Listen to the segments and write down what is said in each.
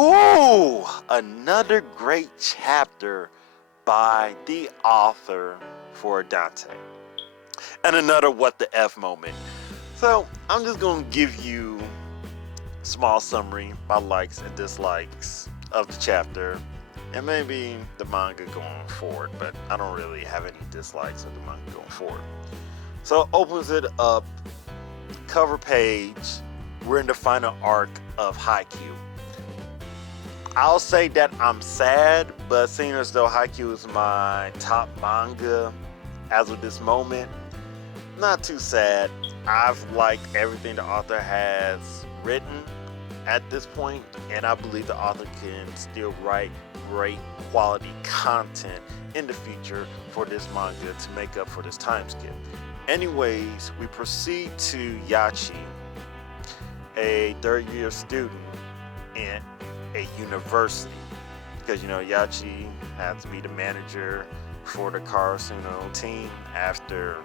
Ooh, another great chapter by the author for Dante. And another what the F moment. So I'm just going to give you a small summary, my likes and dislikes of the chapter, and maybe the manga going forward, but I don't really have any dislikes of the manga going forward. So it opens it up, cover page, we're in the final arc of Haikyuu. I'll say that I'm sad, but seeing as though Haikyuu is my top manga as of this moment, not too sad. I've liked everything the author has written at this point, and I believe the author can still write great quality content in the future for this manga to make up for this time skip. Anyways, we proceed to Yachi, a third-year student in a university, because Yachi had to be the manager for the Karasuno team after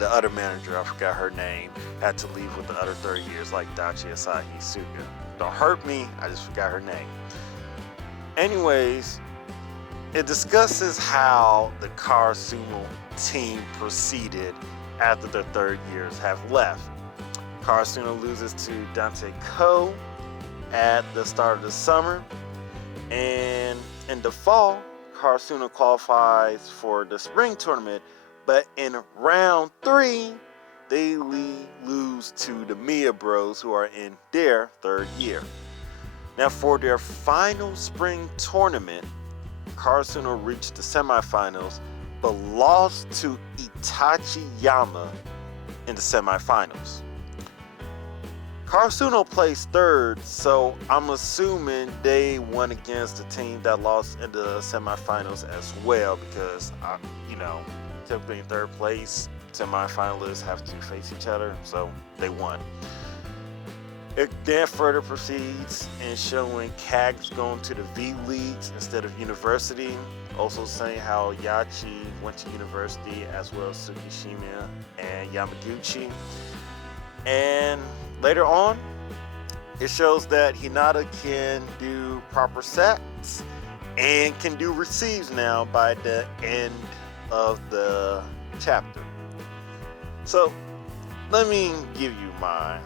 the other manager, I forgot her name, had to leave with the other third years like Dachi Asahi Suga. Don't hurt me, I just forgot her name. Anyways, it discusses how the Karasuno team proceeded after their third years have left. Karasuno loses to Dante Ko at the start of the summer, and in the fall, Karasuno qualifies for the spring tournament, but in round 3, they lose to the Mia Bros, who are in their third year. Now, for their final spring tournament, Karasuno reached the semifinals, but lost to Itachiyama in the semifinals. Karasuno placed third, so I'm assuming they won against the team that lost in the semifinals as well, because, typically in third place, semifinalists have to face each other, so they won. It then further proceeds in showing CAGs going to the V Leagues instead of university, also saying how Yachi went to university as well as Tsukishima and Yamaguchi. And later on, it shows that Hinata can do proper sets and can do receives now by the end of the chapter. So let me give you my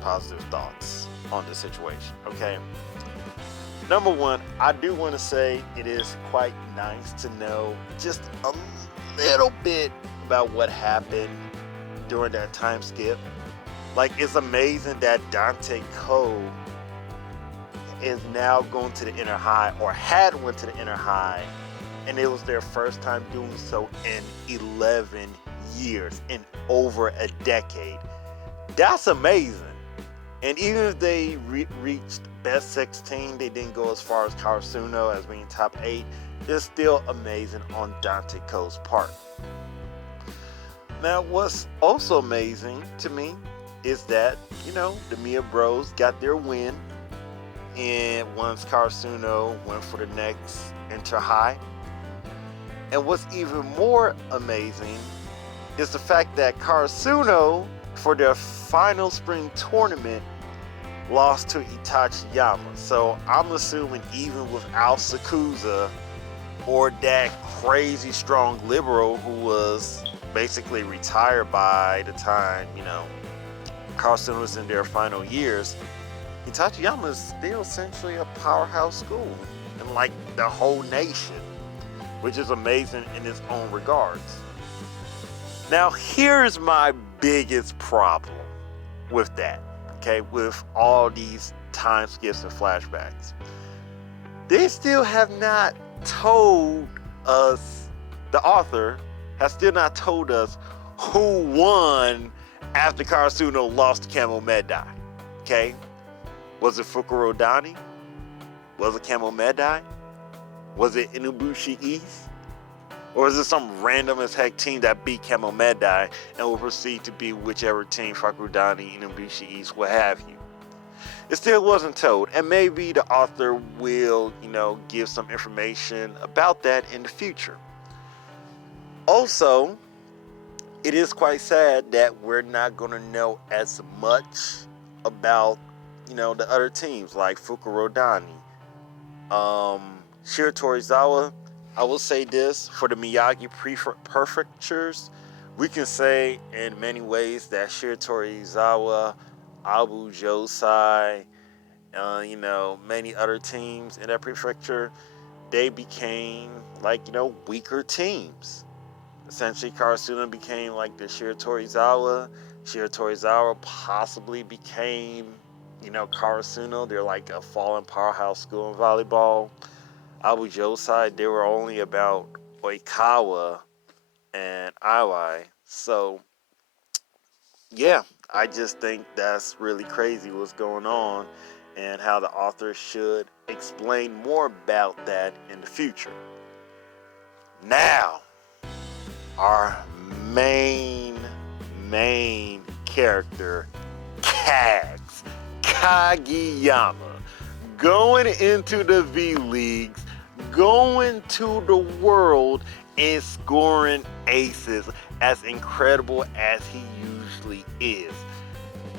positive thoughts on this situation, okay? Number one, I do want to say it is quite nice to know just a little bit about what happened during that time skip. Like, it's amazing that Dante Ko is now going to the inner high, or had went to the inner high, and it was their first time doing so in 11 years, in over a decade. That's amazing. And even if they reached best 16, they didn't go as far as Karasuno as being top 8. It's still amazing on Dante Ko's part. Now, what's also amazing to me is that, the Mia Bros got their win, and once Karasuno went for the next inter high. And what's even more amazing is the fact that Karasuno, for their final spring tournament, lost to Itachiyama. So I'm assuming even without Sakusa, or that crazy strong libero who was basically retired by the time, Karasuno was in their final years, Itachiyama is still essentially a powerhouse school in like the whole nation, which is amazing in its own regards. Now, here's my biggest problem with that, okay, with all these time skips and flashbacks. They still have not told us, the author has still not told us who won after Karasuno lost to Camo Medai, okay? Was it Fukurodani? Was it Camo Medai? Was it Inubushi East? Or is it some random as heck team that beat Camo Medai and will proceed to be whichever team, Fukurodani, Inubushi East, what have you? It still wasn't told, and maybe the author will, give some information about that in the future. Also, it is quite sad that we're not going to know as much about, the other teams like Fukurodani, Shiro Torizawa, I will say this, for the Miyagi prefectures, we can say in many ways that Shiro Torizawa, Abu Josai, many other teams in that prefecture, they became like, weaker teams. Essentially, Karasuno became like the Shiro Torizawa. Shiro Torizawa possibly became, Karasuno. They're like a fallen powerhouse school in volleyball. Abu Josai, they were only about Oikawa and Iwai. So, yeah, I just think that's really crazy what's going on and how the author should explain more about that in the future. Now, our main character, Kageyama, going into the V-Leagues, going to the world and scoring aces, as incredible as he usually is.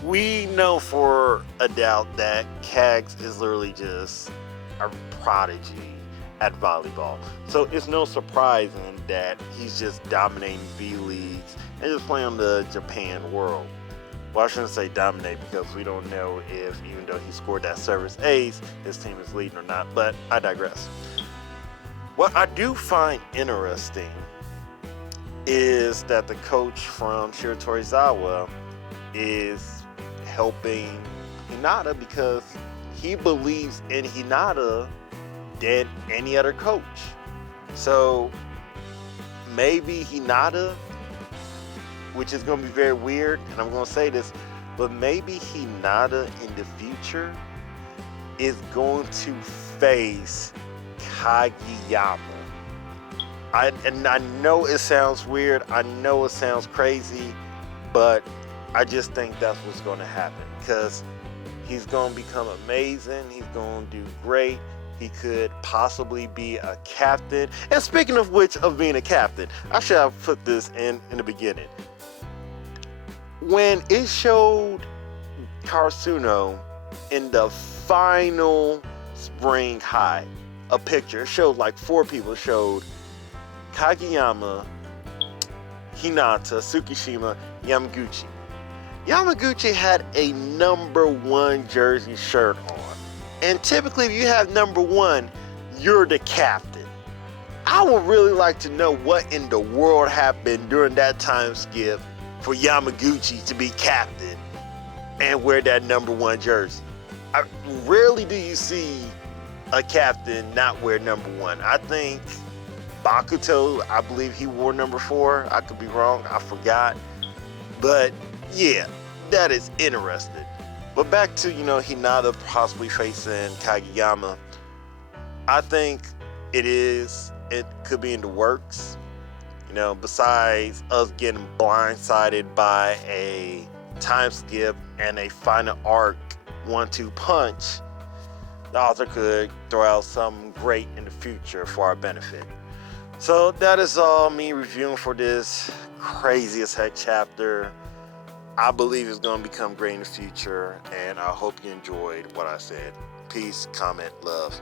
We know for a doubt that Kags is literally just a prodigy at volleyball. So it's no surprising that he's just dominating V-Leagues and just playing the Japan world. Well, I shouldn't say dominate because we don't know if, even though he scored that service ace, his team is leading or not, but I digress. What I do find interesting is that the coach from Shiro Torizawa is helping Hinata because he believes in Hinata than any other coach. So maybe Hinata, which is going to be very weird, and I'm going to say this, but maybe Hinata in the future is going to face Kageyama. I know it sounds weird, I know it sounds crazy, but I just think that's what's going to happen because he's going to become amazing, he's going to do great. He could possibly be a captain. And speaking of which, of being a captain, I should have put this in the beginning. When it showed Karasuno in the final spring high, a picture, it showed like 4 people. It showed Kageyama, Hinata, Tsukishima, Yamaguchi. Yamaguchi had a number 1 jersey shirt on. And typically, if you have number 1, you're the captain. I would really like to know what in the world happened during that time skip for Yamaguchi to be captain and wear that number 1 jersey. Rarely do you see a captain not wear number 1. I think Bakuto, I believe he wore number 4. I could be wrong, I forgot. But yeah, that is interesting. But back to, Hinata possibly facing Kageyama. I think it could be in the works. Besides us getting blindsided by a time skip and a final arc 1-2 punch, the author could throw out something great in the future for our benefit. So that is all me reviewing for this crazy as heck chapter. I believe it's going to become great in the future, and I hope you enjoyed what I said. Peace, comment, love.